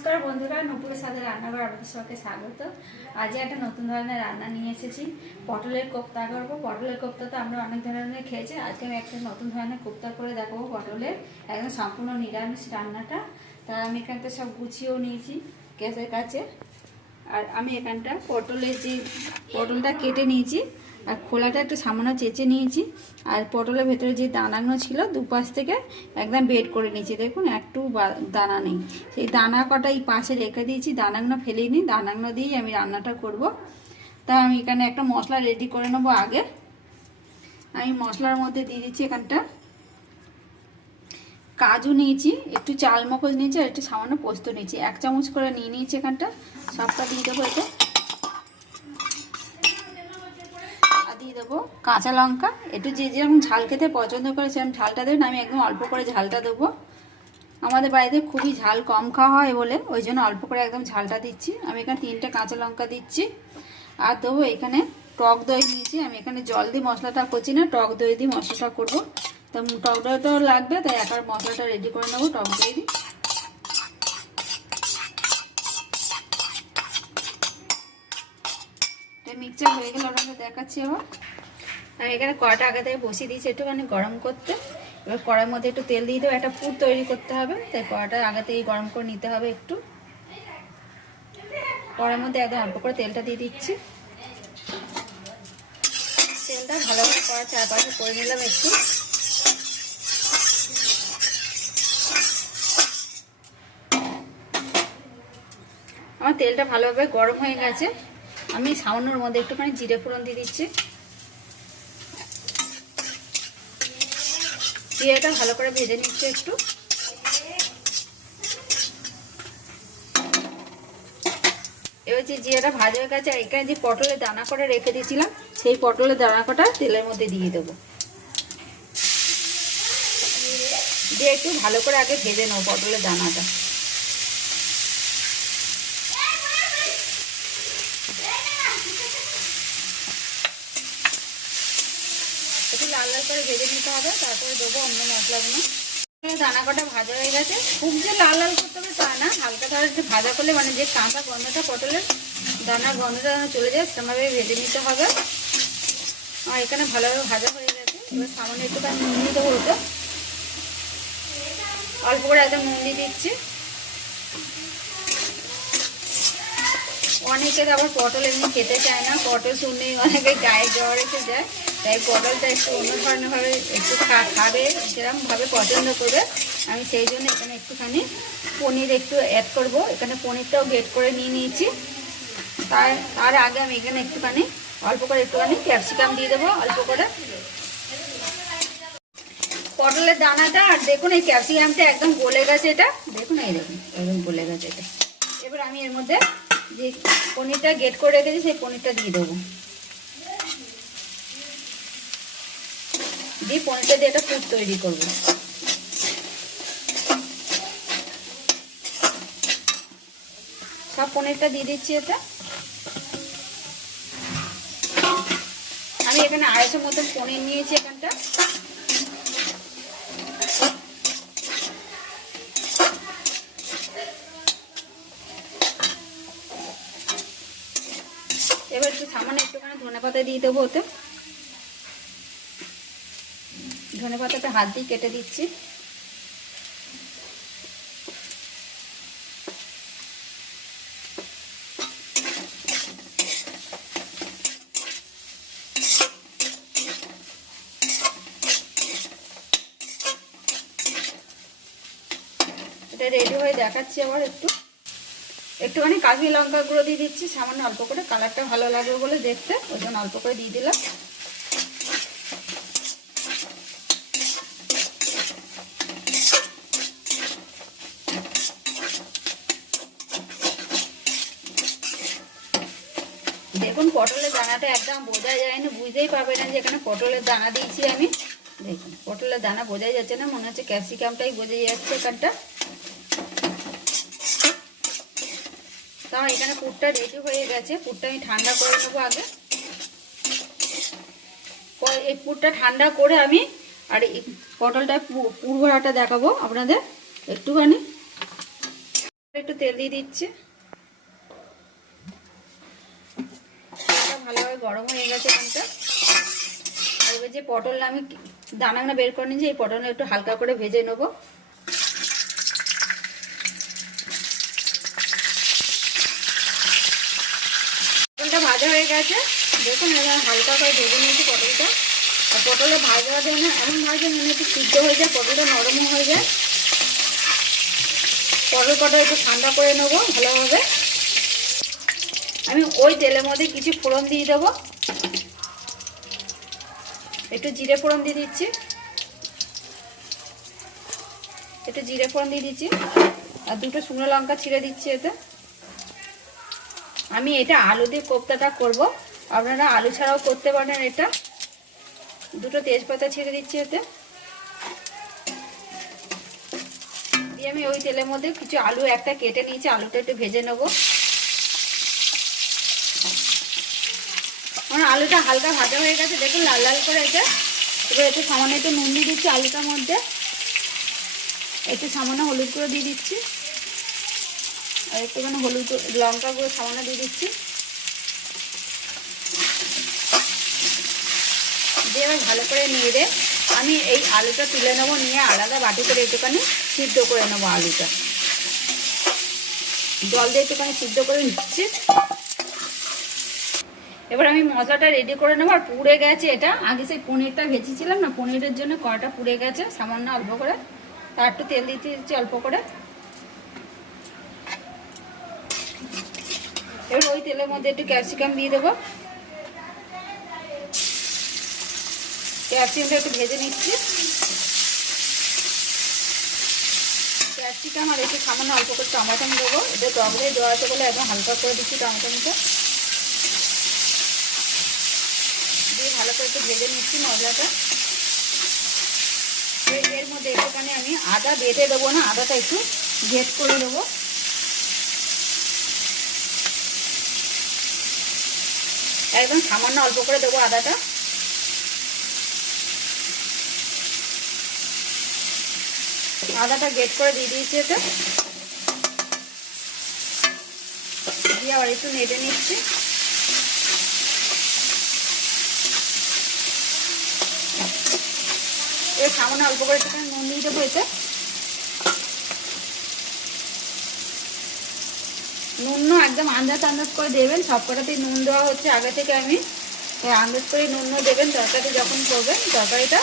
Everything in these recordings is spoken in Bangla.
নমস্কার বন্ধুরা নপুরের সাথে রান্নাঘর আপনাদের সবাইকে স্বাগত। আজ একটা নতুন ধরনের রান্না নিয়ে এসেছি। পটলের কোপ্তা করব। পটলের কোপ্তা তো আমরা অনেক ধরনের খেয়েছি। আজকে আমি একটা নতুন ধরনের কোপ্তা করে দেখাবো পটলের। একদম সম্পূর্ণ নিরামিষ রান্নাটা। তা আমি এখানটা সব গুছিয়েও নিয়েছি গ্যাসের কাছে। আর আমি এখানটা পটলের যে পটলটা কেটে নিয়েছি আর খোলাটা একটু সামান্য চেঁচে নিয়েছি। আর পটলের ভেতরে যে দানাগুলো ছিল দুপাশ থেকে একদম বেড করে নিয়েছি। দেখুন, একটু দানা নেই। সেই দানা কটা এই পাশে রেখে দিয়েছি। দানাগুলো ফেলেই নিই দানাগুলো দিয়েই আমি রান্নাটা করব। তা আমি এখানে একটা মশলা রেডি করে নেব আগে। আমি মশলার মধ্যে দিয়ে দিচ্ছি এখানটা। কাজু নিয়েছি, একটু চাল মগজ নিয়েছি আর একটু সামান্য পোস্ত নিয়েছি। এক চামচ করে নিয়ে নিয়েছি এখানটা। সবটা দিয়ে দেবো এতে আর দিয়ে দেবো, কাঁচা লঙ্কা, একটু যে যেরকম ঝাল খেতে পছন্দ করে সেরকম ঝালটা দেবেন, আমি একদম অল্প করে ঝালটা দেবো। আমাদের বাড়িতে খুবই ঝাল কম খাওয়া হয় বলে, ওই জন্য অল্প করে একদম ঝালটা দিচ্ছি। আমি এখানে তিনটে কাঁচা লঙ্কা দিচ্ছি, আর দেবো এখানে টক দই নিয়েছি। আমি এখানে জল দিয়ে মশলাটা করছি না, টক দই দিয়ে মশলাটা করব। তো টক দইটাও লাগবে, তাই একবার মশলাটা রেডি করে নেব, টক দই দিয়ে। মিক্সচার হয়ে গেলে আপনাদের দেখাচ্ছি আবার আমি এখানে কড়াটা আগে থেকে বসিয়ে দিয়েছি একটুখানি গরম করতে। এবার কড়ার মধ্যে একটু তেল দিয়ে দেবো, একটা পুর তৈরি করতে হবে। তাই কড়াটা আগে থেকেই গরম করে নিতে হবে একটু। কড়ার মধ্যে একদম অল্প করে তেলটা দিয়ে দিচ্ছি। তেলটা ভালো করে কড়ার চারপাশে করে নিলাম একটু। আমার তেলটা ভালোভাবে গরম হয়ে গেছে। আমি সামান্যর মধ্যে একটুখানি জিরে ফোড়ন দিয়ে দিচ্ছি। জিরেটা ভালো করে ভেজে নিচ্ছি একটু। এবার যে জিরাটা ভাজা হয়ে গেছে, এখানে যে পটলের দানা করে রেখে দিয়েছিলাম, সেই পটলের দানা কটা তেলের মধ্যে দিয়ে দেবো। দিয়ে একটু ভালো করে আগে ভেজে নেব পটলের দানাটা। একটু লাল লাল করে ভেজে নিতে হবে, তারপরে দেবো অন্য মশলাগুলো। দানা কটা ভাজা হয়ে গেছে। খুব যে লাল লাল করতে হবে তা না, হালকা ধরে ভাজা করলে মানে যে কাঁচা গন্ধটা পটলের দানার গন্ধটা যেন চলে যায়, সেরকমভাবে ভেজে নিতে হবে। আর এখানে ভালোভাবে ভাজা হয়ে গেছে। এবার সামান্য একটু তার নুন দেবো ওটা অল্প করে একদম নুন দিয়ে দিচ্ছি। অনেকের আবার পটল এমনি খেতে চায় না, পটল শুনলেই অনেকে গায়ে জ্বর এসে যায়। তাই পটলটা একটু অন্য ধরনেরভাবে একটু খাবে সেরকমভাবে পছন্দ করবে। আমি সেই জন্য এখানে একটুখানি পনির একটু অ্যাড করব। এখানে পনিরটাও গেট করে নিয়ে নিয়েছি। তার তার আগে আমি এখানে একটুখানি অল্প করে একটুখানি ক্যাপসিকাম দিয়ে দেবো, অল্প করে। পটলের দানাটা, আর দেখুন এই ক্যাপসিকামটা একদম গলে গেছে এটা। দেখুন এই দেখুন, একদম গলে গেছে এটা। এবার আমি এর মধ্যে যে পনিরটা গেট করে রেখেছি, সেই পনিরটা দিয়ে দেবো। দিয়ে পনিরটা দিয়ে একটা পুর তৈরি করব। সব পনিরটা দিয়ে দিচ্ছি এটা। আমি এখানে আড়াইশো মতন পনির নিয়েছি এখানটা। এবার একটু সামান্য একটুখানি ধনে পাতা দিয়ে দেবো ওতে। ধনে পাতাটা হাত দিয়ে কেটে দিচ্ছি। এটা রেডি হয়ে দেখাচ্ছি আবার একটু। একটুখানি কাশ্মীর লঙ্কা গুঁড়ো দিয়ে দিচ্ছি, সামান্য অল্প করে। কালারটা ভালো লাগবে বলে দেখতে, ওই জন্য অল্প করে দিয়ে দিলাম দেখুন পটলের দানাটা একদম বোঝা যায় না বুঝতেই পারবে না যে এখানে পটলের দানা দিয়েছি আমি। দেখুন, পটলের দানা বোঝাই যাচ্ছে না, মনে হচ্ছে ক্যাপসিকামটাই বোঝা যাচ্ছে এখানটা। তো আমার এখানে পুরটা রেডি হয়ে গেছে, পুরটা আমি ঠান্ডা করে নেব আগে। এই পুরটা ঠান্ডা করে আমি আর এই পটলটা পুর ভরাটা দেখাবো আপনাদের। একটুখানি। একটু তেল দিয়ে দিচ্ছি তেলটা ভালোভাবে গরম হয়ে গেছে এখানটা। আর এবার যে পটল আমি দানাগুলো বের করে নিয়েছি, এই পটলটা একটু হালকা করে ভেজে নেব। পটলটা ভাজা হয়ে গেছে। দেখুন, এবার হালকা করে ভেজে নিয়েছি পটলটা। আর পটলটা ভাজা দেয় না এমন ভাজে মানে একটু সিদ্ধ হয়ে যায়, পটলটা নরমও হয়ে যায়। পটল পটল একটু ঠান্ডা করে নেব ভালোভাবে। আমি ওই তেলের মধ্যে কিছু ফোড়ন দিয়ে দেবো। একটু জিরে ফোড়ন দিয়ে দিচ্ছি। একটু জিরে ফোড়ন দিয়ে দিচ্ছি। আর দুটো শুকনো লঙ্কা ছিঁড়ে দিচ্ছি এতে। আমি এটা আলু দিয়ে কোপ্তাটা করব। আপনারা আলু ছাড়াও করতে পারেন এটা। দুটো তেজপাতা ছিঁড়ে দিচ্ছি এতে। দিয়ে আমি ওই তেলের মধ্যে কিছু আলু একটা কেটে নিয়েছি, আলুটা একটু ভেজে নেব। আমার আলুটা হালকা ভাজা হয়ে গেছে। দেখুন, লাল লাল করে এটা। এবার একটু সামান্য একটু নুন দিয়ে দিচ্ছি আলুটার মধ্যে। একটু সামান্য হলুদ করে দিয়ে দিচ্ছি। আর একটুখানি হলুদ লঙ্কা গুঁড়ো সামান্য দিয়ে দিচ্ছি। দিয়ে এবার ভালো করে নিয়ে রে আমি এই আলুটা তুলে নেব, নিয়ে আলাদা বাটি করে একটুখানি সিদ্ধ করে নেব আলুটা। জল দিয়ে একটুখানি সিদ্ধ করে নিচ্ছি। এবার আমি মশলাটা রেডি করে নেব, আর পুড়ে গেছে এটা। আগে সেই পনিরটা ভেজেছিলাম না, পনিরের জন্য কড়াটা পুড়ে গেছে, সামান্য অল্প করে। তার একটু তেল দিতে দিচ্ছি অল্প করে। এবার ওই তেলের মধ্যে একটু ক্যাপসিকাম দিয়ে দেবো। ক্যাপসিকামটা একটু ভেজে নিচ্ছি। ক্যাপসিকাম আর একটু সামান্য অল্প করে টমেটো দেবো। এটা দিয়ে দেওয়া আছে বলে একদম হালকা করে দিচ্ছি টমেটোটা দিয়ে ভালো করে একটু ভেজে নিচ্ছি মশলাটা। এর মধ্যে একটুখানি আমি আদা বেটে দেবো না, আদাটা একটু ভেট করে দেবো। একদম সামান্য অল্প করে দেবো আদাটা। আদাটা গেট করে দিয়ে দিয়েছি এটা। দিয়ে আবার একটু নেড়ে নিচ্ছি। সামান্য অল্প করে একটু নুন দিয়ে দেবো এতে। নুন একদম আন্দাজ আন্দাজ করে দেবেন সব কটাতেই নুন দেওয়া হচ্ছে আগে থেকে আমি। আন্দাজ করে নুন দেবেন, তরকারি যখন করবেন, তরকারিটা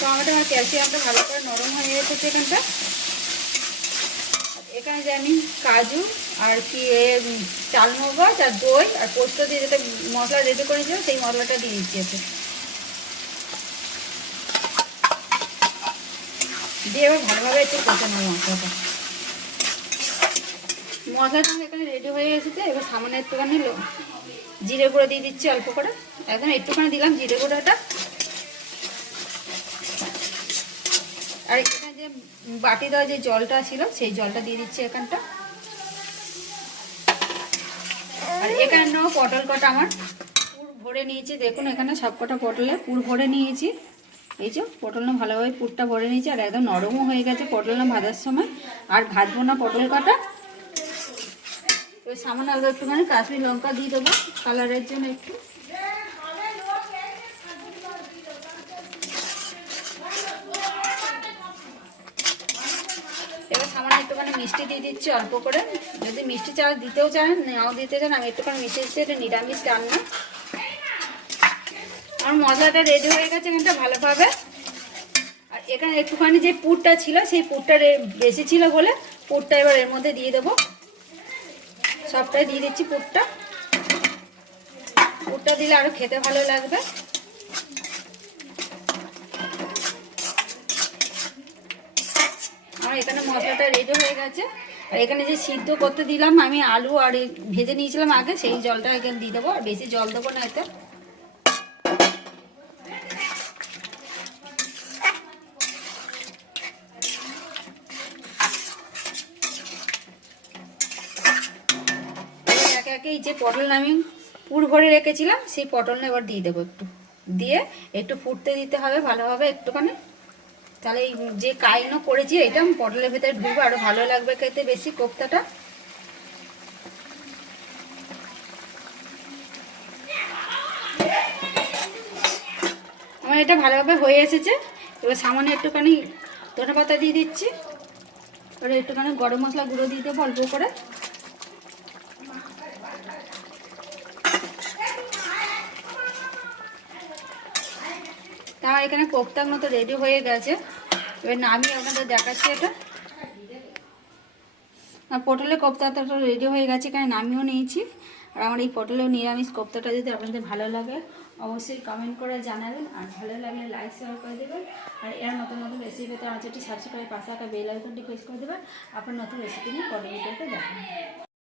টমেটো আর ক্যালসিয়ামটা ভালো করে নরম হয়ে এসেছে এখানটা এখানে যে আমি কাজু আর কি চাল মগজ আর দই আর পোস্ত দিয়ে যেটা মশলা রেডি করেছিলাম সেই মশলাটা দিয়ে দিচ্ছি দিয়ে এবার ভালোভাবে একটু কষে নেব মশলাটা। মশলাটা এখানে রেডি হয়ে এসেছে, এবার সামান্য একটুখানি জিরে গুঁড়ো দিয়ে দিচ্ছি অল্প করে। একদম একটুখানি দিলাম জিরে গুঁড়োটা। আর এখানে যে বাটি দেওয়া যে জলটা ছিল, সেই জলটা দিয়ে দিচ্ছি এখানটা। আর এখানেও পটল কটা আমার পুর ভরে নিয়েছি। দেখুন, এখানে সব কটা পটলে পুর ভরে নিয়েছি। এই যে পটল না ভালোভাবে পুরটা ভরে নিয়েছি আর একদম নরমও হয়ে গেছে পটল না ভাজার সময়। আর ভাজবো না পটল কাটা। এবার সামান্য একটুখানি কাশ্মীর লঙ্কা দিয়ে দেবো কালারের জন্য একটু এবার সামান্য একটুখানি মিষ্টি দিয়ে দিচ্ছি অল্প করে। যদি মিষ্টি চা দিতেও চান, নাও দিতে চান, আমি একটুখানি মিষ্টি দিচ্ছি, এটা নিরামিষ রান্না। আমার মশলাটা রেডি হয়ে গেছে কিন্তু ভালোভাবে। আর এখানে একটুখানি যে পুরটা ছিল, সেই পুরটা বেশি ছিল বলে পুরটা এবার এর মধ্যে দিয়ে দেবো। সবটাই দিয়ে দিচ্ছি পুরটা। পুরটা দিলে আরও খেতে ভালো লাগবে। এখানে মশলাটা রেডি হয়ে গেছে। আর এখানে যে সিদ্ধ করতে দিলাম, আমি আলু আর ভেজে নিয়েছিলাম আগে, সেই জলটা এখানে দিয়ে দেবো, আর বেশি জল দেবো না এতে। একে এই যে পটল আমি পুর ভরে রেখেছিলাম, সেই পটলটা এবার দিয়ে দেবো একটু। দিয়ে একটু ফুটতে দিতে হবে, ভালোভাবে একটুখানি। তাহলে যে কাইনো করেছি, এটা পটলের ভেতরে ঢুকবো, আরও ভালো লাগবে খেতে বেশি কোপ্তাটা। আমার এটা ভালোভাবে হয়ে এসেছে। এবার সামনে একটুখানি ধনে পাতা দিয়ে দিচ্ছি। এবার একটুখানি গরম মশলা গুঁড়ো দিয়ে দেবো অল্প করে তা এখানে কোপ্তার মতো রেডি হয়ে গেছে। এবার নামিয়ে আপনাদের দেখাচ্ছি এটা। আর পটলের কোপ্তাটা তো রেডি হয়ে গেছে, এখানে নামিয়েও নিয়েছি। আর আমার এই পটলের নিরামিষ কোপ্তাটা যদি আপনাদের ভালো লাগে, অবশ্যই কমেন্ট করে জানাবেন। আর ভালো লাগলে লাইক শেয়ার করে দেবেন। আর এর নতুন নতুন রেসিপি পেতে আমার যেটি সাবস্ক্রাইব পাশে একটা বেল আইকনটি প্রেস করে দেবেন। আপনার নতুন রেসিপি নিয়ে ভিডিওতে দেখাবেন